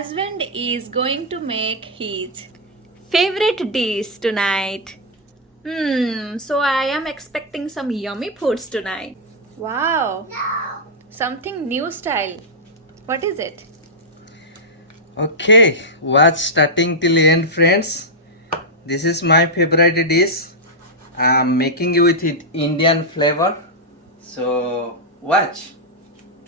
husband is going to make his favorite dish tonight. So I am expecting some yummy foods tonight. Wow. No. Something new style. What is it? Okay, watch starting till end, friends. This is my favorite dish. I'm making it with Indian flavor. So watch.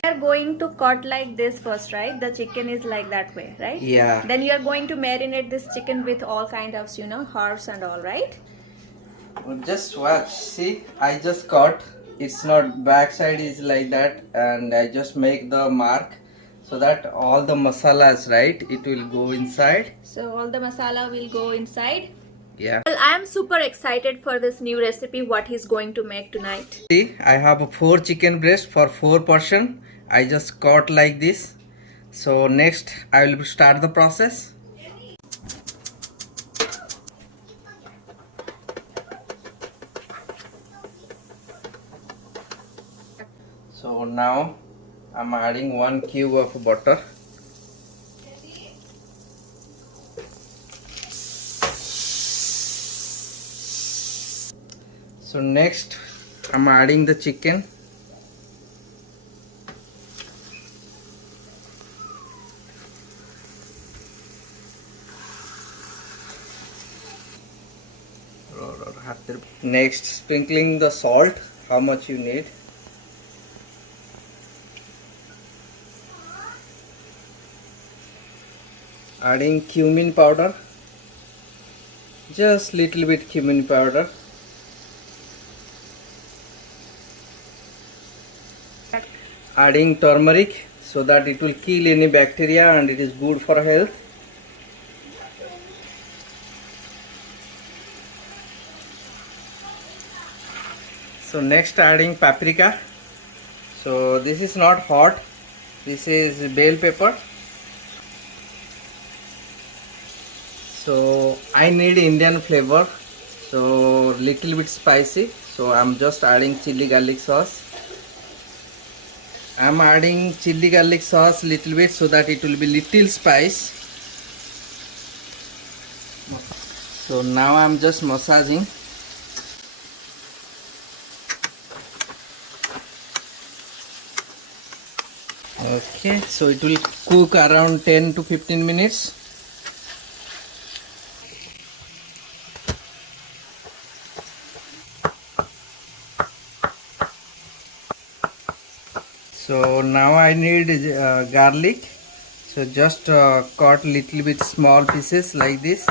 We are going to cut like this first, right? The chicken is like that way, right? Yeah. Then you are going to marinate this chicken with all kind of, herbs and all, right? Just watch. See, I just cut. It's not backside is like that, and I just make the mark so that all the masalas, right? It will go inside. So all the masala will go inside. Yeah. Well, I am super excited for this new recipe, what he's going to make tonight. See, I have 4 chicken breast for 4 person. I just cut like this. So next I will start the process. So now I'm adding 1 cube of butter. So next I'm adding the chicken. Next sprinkling the salt, how much you need. Adding cumin powder, just little bit cumin powder. Adding turmeric so that it will kill any bacteria and it is good for health. So next adding paprika. So this is not hot, this is bell pepper. So I need Indian flavor, so little bit spicy, so I'm just adding chili garlic sauce. I'm adding chili garlic sauce little bit so that it will be little spice. So now I'm just massaging. Okay, so it will cook around 10 to 15 minutes. So now I need garlic, so just cut little bit small pieces like this.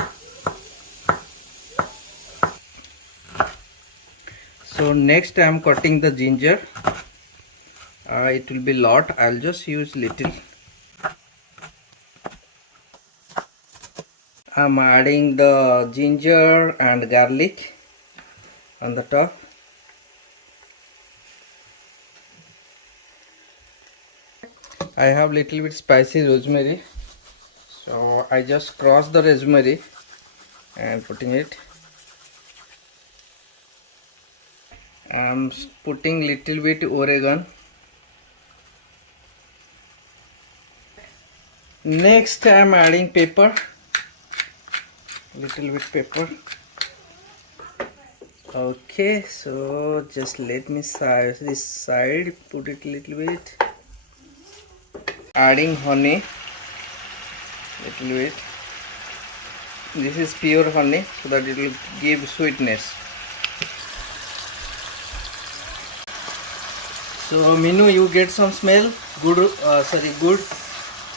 So next I am cutting the ginger. It will be lot, I'll just use little. I'm adding the ginger and garlic on the top. I have little bit spicy rosemary, so I just cross the rosemary and putting it. I'm putting little bit oregano. Next I am adding pepper, little bit pepper. Okay, so just let me size this side, put it little bit. Adding honey, little bit. This is pure honey, so that it will give sweetness. So Minu, you get some smell, good, good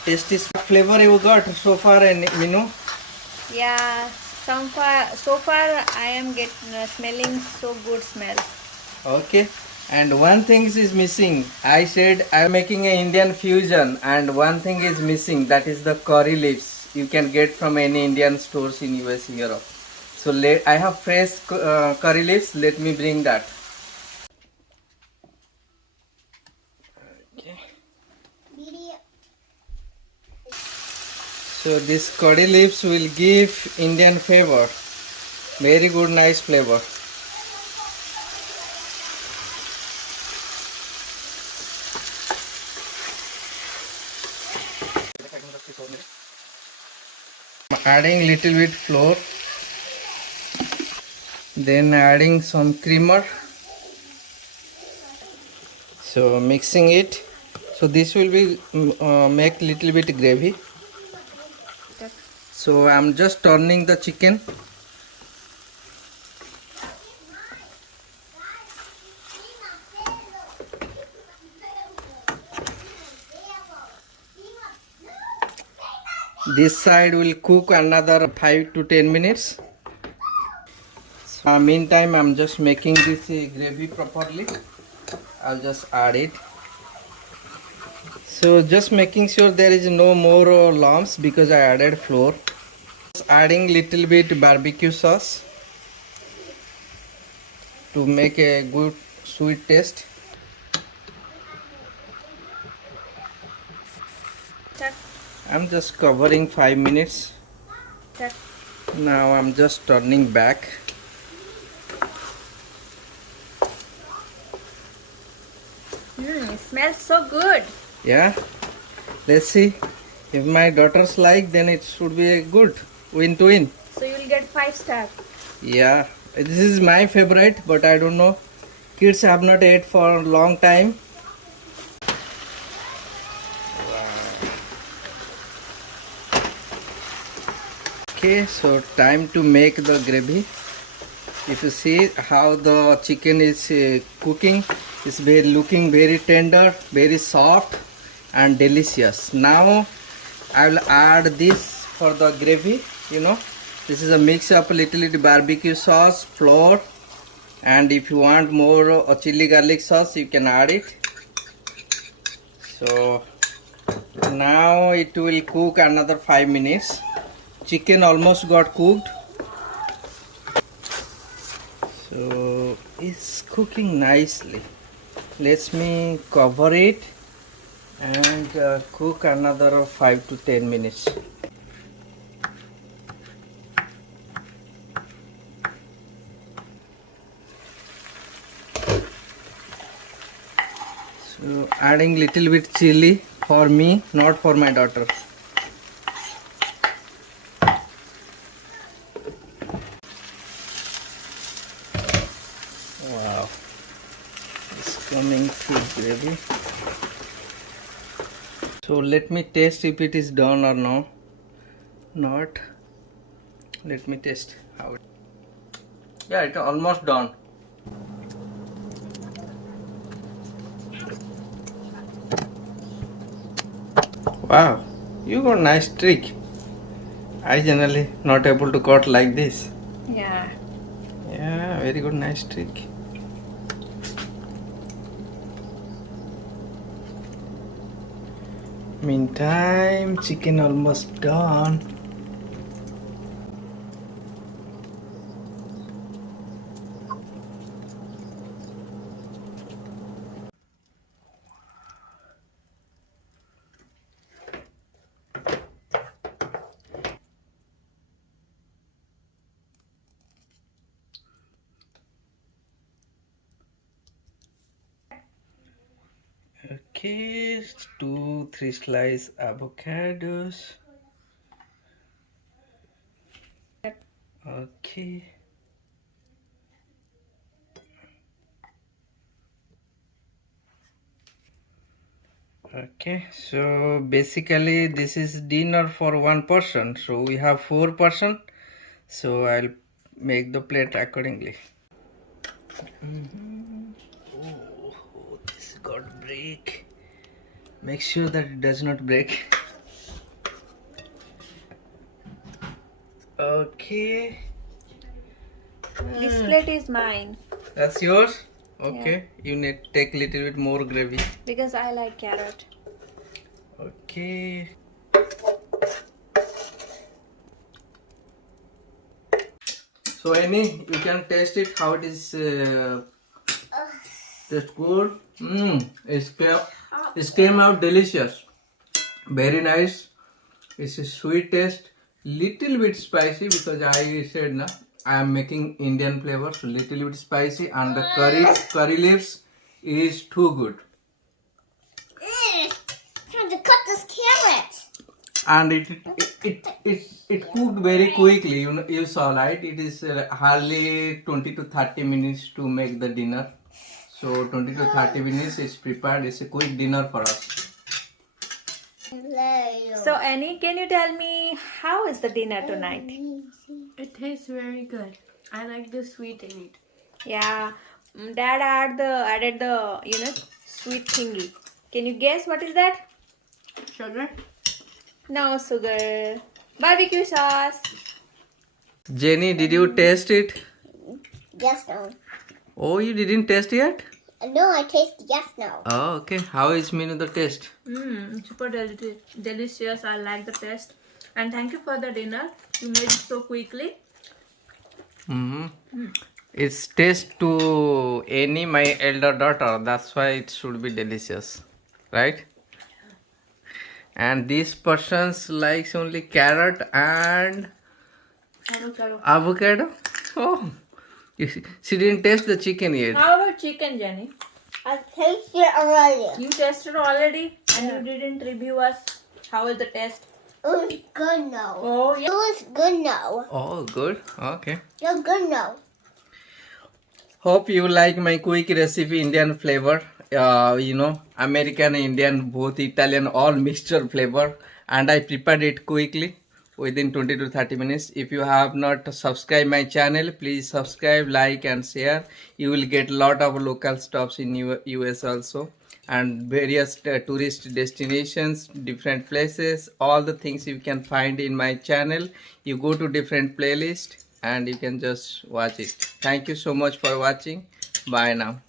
tasty flavor you got so far, Minu? Yeah, so far I am smelling so good smell. Okay, and one thing is missing. I said I am making an Indian fusion, and one thing is missing, that is the curry leaves. You can get from any Indian stores in US, Europe. So I have fresh curry leaves. Let me bring that. Okay. So this curry leaves will give Indian flavor. Very good, nice flavor. adding little bit flour, then adding some creamer. So mixing it. So this will be make little bit gravy. So I'm just turning the chicken. This side will cook another 5 to 10 minutes. Meantime, I'm just making this gravy properly. I'll just add it. So just making sure there is no more lumps because I added flour. Just adding little bit barbecue sauce to make a good sweet taste. I'm just covering 5 minutes. Now I'm just turning back. It smells so good. Yeah, let's see. If my daughters like, then it should be a good win to win. So you will get 5-star. Yeah, this is my favorite, but I don't know. Kids have not ate for a long time. Okay, so time to make the gravy. If you see how the chicken is cooking, it's looking very tender, very soft and delicious. Now I will add this for the gravy. This is a mix of little barbecue sauce, flour, and if you want more chili garlic sauce, you can add it. So now it will cook another 5 minutes. Chicken almost got cooked. So it's cooking nicely. Let me cover it and cook another 5 to 10 minutes. So adding little bit chili for me, not for my daughter. Wow, it's coming through gravy. So let me taste if it is done or no. Not. Let me taste how it. Yeah, it's almost done. Wow, you got nice trick. I generally not able to cut like this. Yeah. Yeah, very good, nice trick. Meantime, chicken almost done. Okay, 2-3 slice avocados. Okay. Okay, so basically this is dinner for one person. So we have 4 person. So I'll make the plate accordingly. Oh, this got break. Make sure that it does not break. Okay. This plate is mine That's yours? Okay. You need to take little bit more gravy. because I like carrot. Okay. So Annie, you can taste it how it is taste good. It came out delicious. Very nice. It's a sweet taste. Little bit spicy because I said na I am making Indian flavor, so little bit spicy, and the curry leaves is too good. Time to cut this carrot. And it cooked very quickly. You saw, right? It is hardly 20 to 30 minutes to make the dinner. So 20 to 30 minutes is prepared. It's a quick dinner for us. So Annie, can you tell me how is the dinner tonight? It tastes very good. I like the sweet in it. Yeah, Dad added the sweet thingy. Can you guess what is that? Sugar? No sugar. Barbecue sauce. Jenny, did you taste it? Yes, no. Oh, you didn't taste yet? No, I taste yes, no. Oh, okay. How is Minu the taste? Super delicious. I like the taste. And thank you for the dinner. You made it so quickly. It's taste to Annie, my elder daughter. That's why it should be delicious, right? And this person's likes only carrot and avocado. Oh, she didn't taste the chicken yet. How about chicken, Jenny? I tasted it already. You tasted already and you didn't review us. How is the taste? It was good now. Oh, It yeah. was good now. Oh, good. Okay. You're good now. Hope you like my quick recipe Indian flavor. American, Indian, both Italian, all mixture flavor. And I prepared it quickly within 20 to 30 minutes. If you have not subscribed my channel, please subscribe, like and share. You will get lot of local stops in US also. And various tourist destinations, different places, all the things you can find in my channel. You go to different playlist and you can just watch it. Thank you so much for watching. Bye now.